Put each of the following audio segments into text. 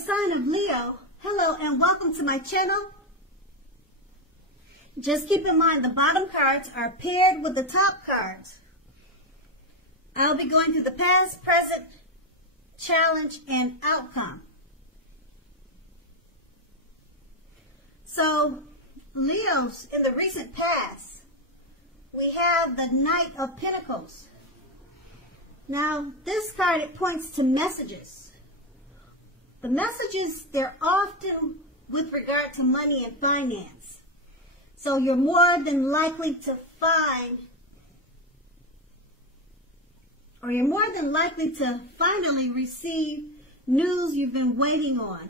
sign of Leo, hello and welcome to my channel. Just keep in mind the bottom cards are paired with the top cards. I'll be going through the past, present, challenge, and outcome. So, Leos, in the recent past, we have the Knight of Pentacles. Now, this card, it points to messages. The messages, they're often with regard to money and finance. So you're more than likely to find, or you're more than likely to finally receive news you've been waiting on.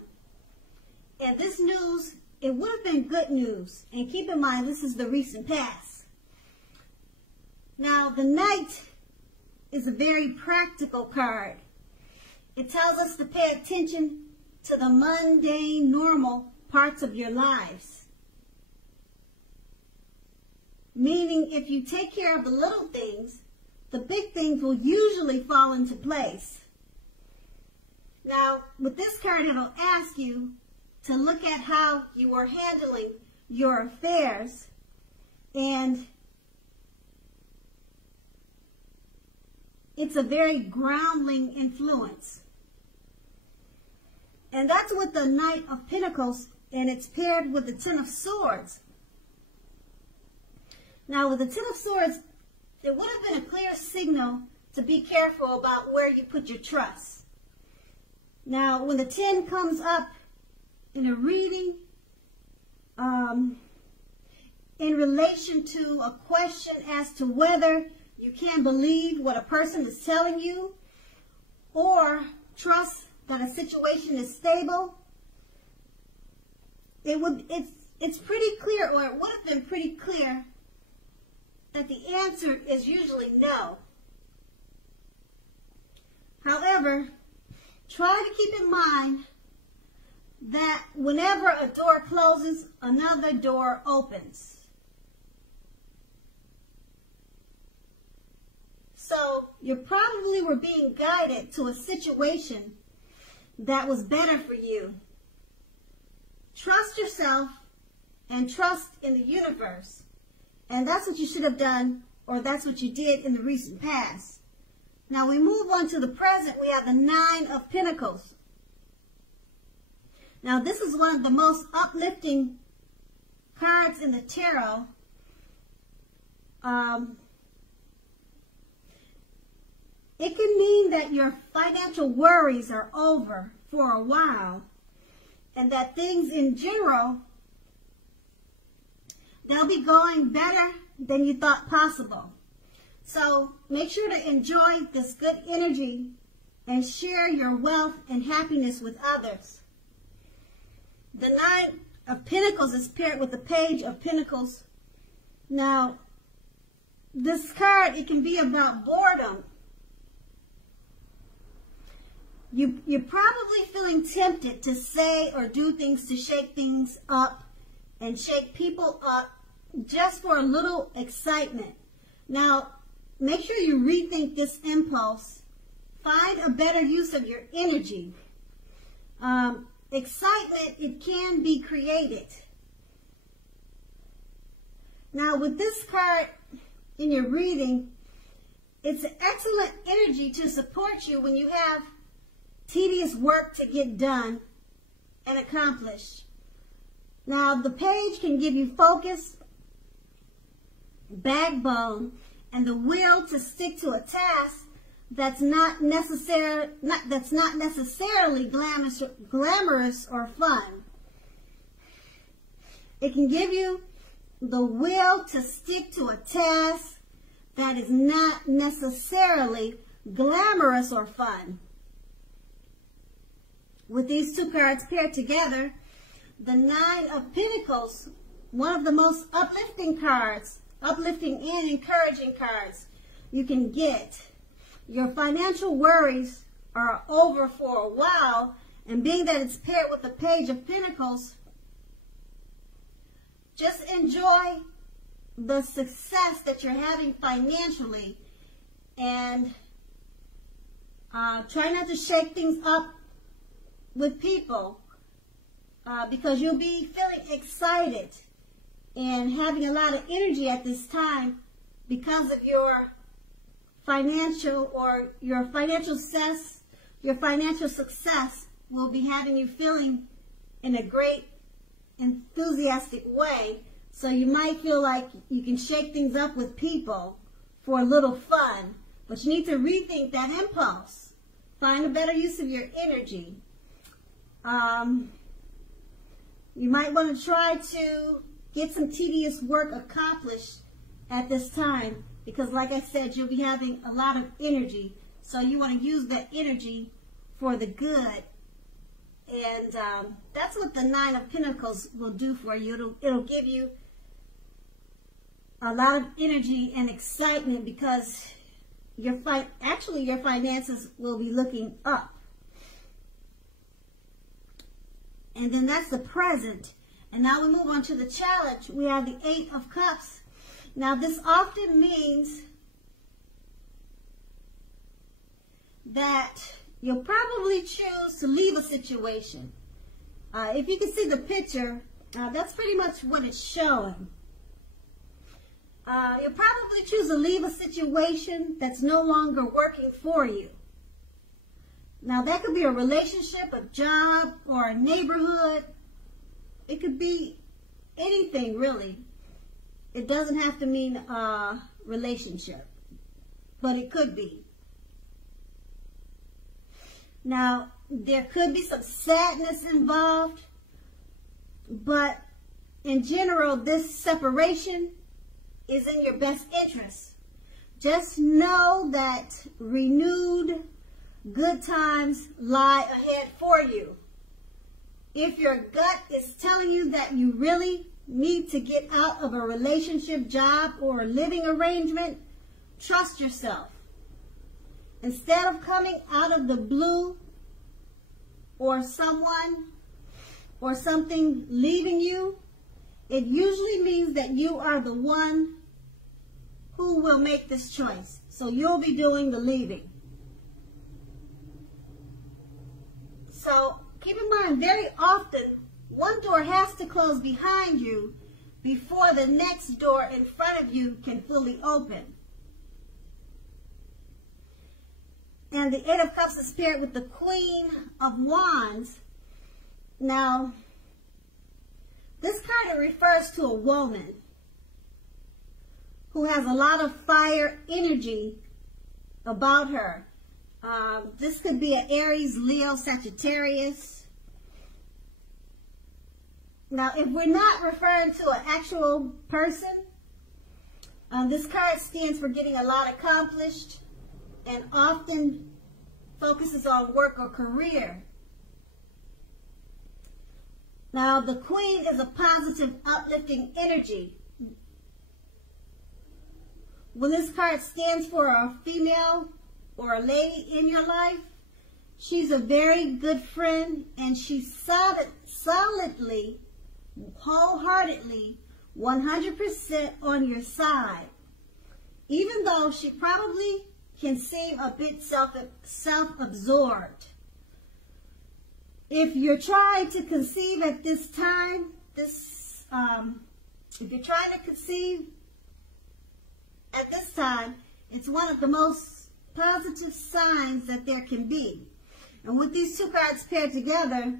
And this news, it would have been good news. And keep in mind, this is the recent past. Now, the Knight is a very practical card. It tells us to pay attention to the mundane, normal parts of your lives. Meaning, if you take care of the little things, the big things will usually fall into place. Now, with this card, it'll ask you to look at how you are handling your affairs, and it's a very grounding influence. And that's with the Knight of Pentacles, and it's paired with the Ten of Swords. Now, with the Ten of Swords, there would have been a clear signal to be careful about where you put your trust. Now, when the 10 comes up in a reading, in relation to a question as to whether you can believe what a person is telling you or trust that a situation is stable, it's pretty clear, or it would have been pretty clear, that the answer is usually no. However, try to keep in mind that whenever a door closes, another door opens. So, you probably were being guided to a situation that was better for you. Trust yourself and trust in the universe. And that's what you should have done, or that's what you did in the recent past. Now we move on to the present. We have the Nine of Pentacles. Now this is one of the most uplifting cards in the tarot. It can mean that your financial worries are over for a while, and that things in general, they'll be going better than you thought possible. So make sure to enjoy this good energy and share your wealth and happiness with others. The Nine of Pentacles is paired with the Page of Pentacles. Now, this card, it can be about boredom. You're probably feeling tempted to say or do things to shake things up and shake people up just for a little excitement. Now, make sure you rethink this impulse. Find a better use of your energy. Excitement, it can be created. Now, with this card in your reading, it's an excellent energy to support you when you have tedious work to get done and accomplished. Now, the Page can give you focus, backbone, and the will to stick to a task that's not necessarily glamorous or fun. It can give you the will to stick to a task that is not necessarily glamorous or fun. With these two cards paired together, the Nine of Pentacles, one of the most uplifting cards, uplifting and encouraging cards you can get. Your financial worries are over for a while, and being that it's paired with the Page of Pentacles, just enjoy the success that you're having financially, and try not to shake things up with people because you'll be feeling excited and having a lot of energy at this time because of your financial success will be having you feeling in a great enthusiastic way. So you might feel like you can shake things up with people for a little fun, but you need to rethink that impulse. Find a better use of your energy. You might want to try to get some tedious work accomplished at this time because, like I said, you'll be having a lot of energy. So you want to use that energy for the good. And that's what the Nine of Pentacles will do for you. It'll give you a lot of energy and excitement because your finances will be looking up. And then that's the present. And now we move on to the challenge. We have the Eight of Cups. Now this often means that you'll probably choose to leave a situation. If you can see the picture, that's pretty much what it's showing. You'll probably choose to leave a situation that's no longer working for you. Now that could be a relationship, a job, or a neighborhood. It could be anything really. It doesn't have to mean a relationship, but it could be. Now, there could be some sadness involved, but in general, this separation is in your best interest. Just know that renewed good times lie ahead for you. If your gut is telling you that you really need to get out of a relationship, job, or living arrangement, trust yourself. Instead of coming out of the blue or someone or something leaving you, it usually means that you are the one who will make this choice. So you'll be doing the leaving. So keep in mind, very often, one door has to close behind you before the next door in front of you can fully open. And the Eight of Cups is paired with the Queen of Wands. Now, this card refers to a woman who has a lot of fire energy about her. This could be an Aries, Leo, Sagittarius. Now, if we're not referring to an actual person, this card stands for getting a lot accomplished and often focuses on work or career. Now, the Queen is a positive, uplifting energy. When this card stands for a female or a lady in your life, she's a very good friend, and she's solidly, wholeheartedly, 100% on your side. Even though she probably can seem a bit self-absorbed. If you're trying to conceive at this time, if you're trying to conceive at this time, it's one of the most positive signs that there can be. And with these two cards paired together,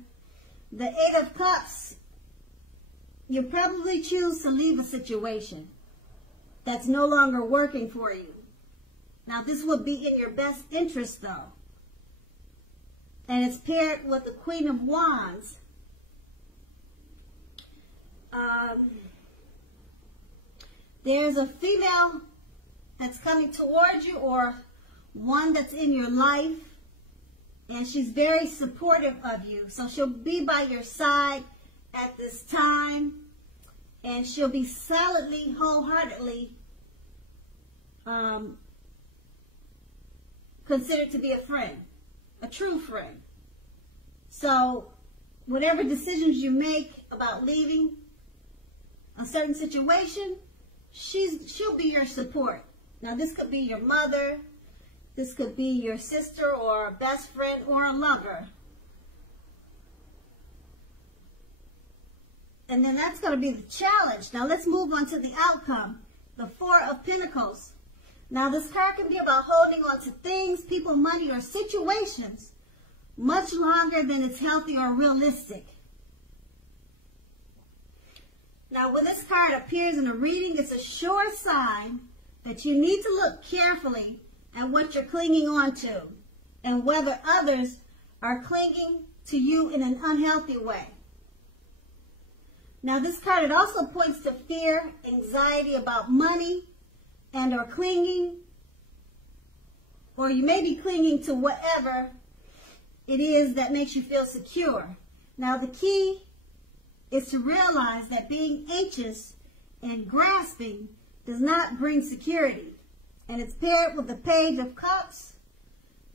the Eight of Cups, you probably choose to leave a situation that's no longer working for you. Now, this would be in your best interest, though. And it's paired with the Queen of Wands. There's a female that's coming towards you, or one that's in your life, and she's very supportive of you. So she'll be by your side at this time, and she'll be solidly, wholeheartedly considered to be a friend, a true friend. So whatever decisions you make about leaving a certain situation, she'll be your support. Now, this could be your mother, this could be your sister or a best friend or a lover. And then that's going to be the challenge. Now let's move on to the outcome. The Four of Pentacles. Now this card can be about holding on to things, people, money, or situations much longer than it's healthy or realistic. Now when this card appears in a reading, it's a sure sign that you need to look carefully at what you're clinging on to and whether others are clinging to you in an unhealthy way. Now this card, it also points to fear, anxiety about money, and or clinging, or you may be clinging to whatever it is that makes you feel secure. Now the key is to realize that being anxious and grasping does not bring security. And it's paired with the Page of Cups.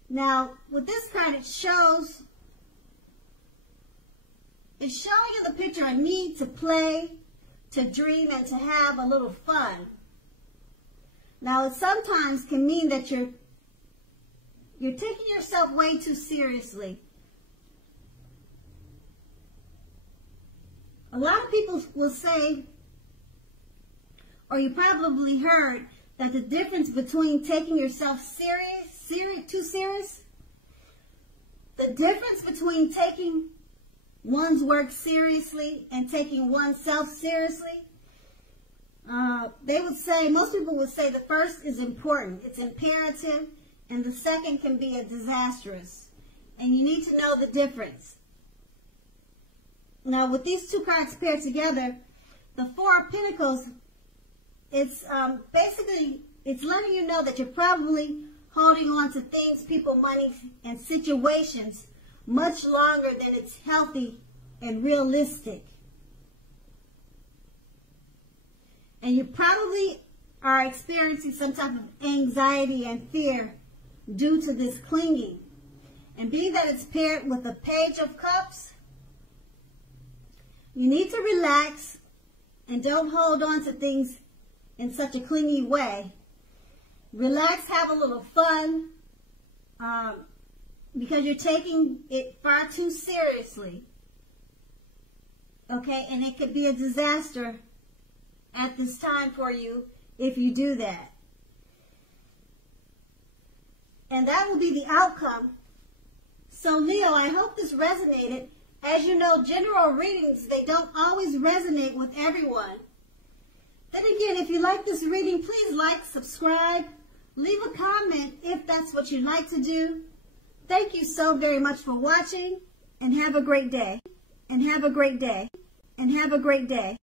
Now with this card, it's showing you the picture a need to play, to dream, and to have a little fun. Now, it sometimes can mean that you're taking yourself way too seriously. A lot of people will say, or you probably heard, that the difference between taking yourself too serious, the difference between taking one's work seriously and taking oneself seriously, they would say, most people would say the first is important, it's imperative, and the second can be a disastrous. And you need to know the difference. Now with these two cards paired together, the Four of Pentacles, it's basically, it's letting you know that you're probably holding on to things, people, money, and situations much longer than it's healthy and realistic. And you probably are experiencing some type of anxiety and fear due to this clinging. And being that it's paired with the Page of Cups, you need to relax and don't hold on to things in such a clingy way. Relax, have a little fun, because you're taking it far too seriously. Okay, and it could be a disaster at this time for you if you do that. And that will be the outcome. So Leo, I hope this resonated. As you know, general readings, they don't always resonate with everyone. Then again, if you like this reading, please like, subscribe, leave a comment if that's what you'd like to do. Thank you so very much for watching, and have a great day. And have a great day. And have a great day.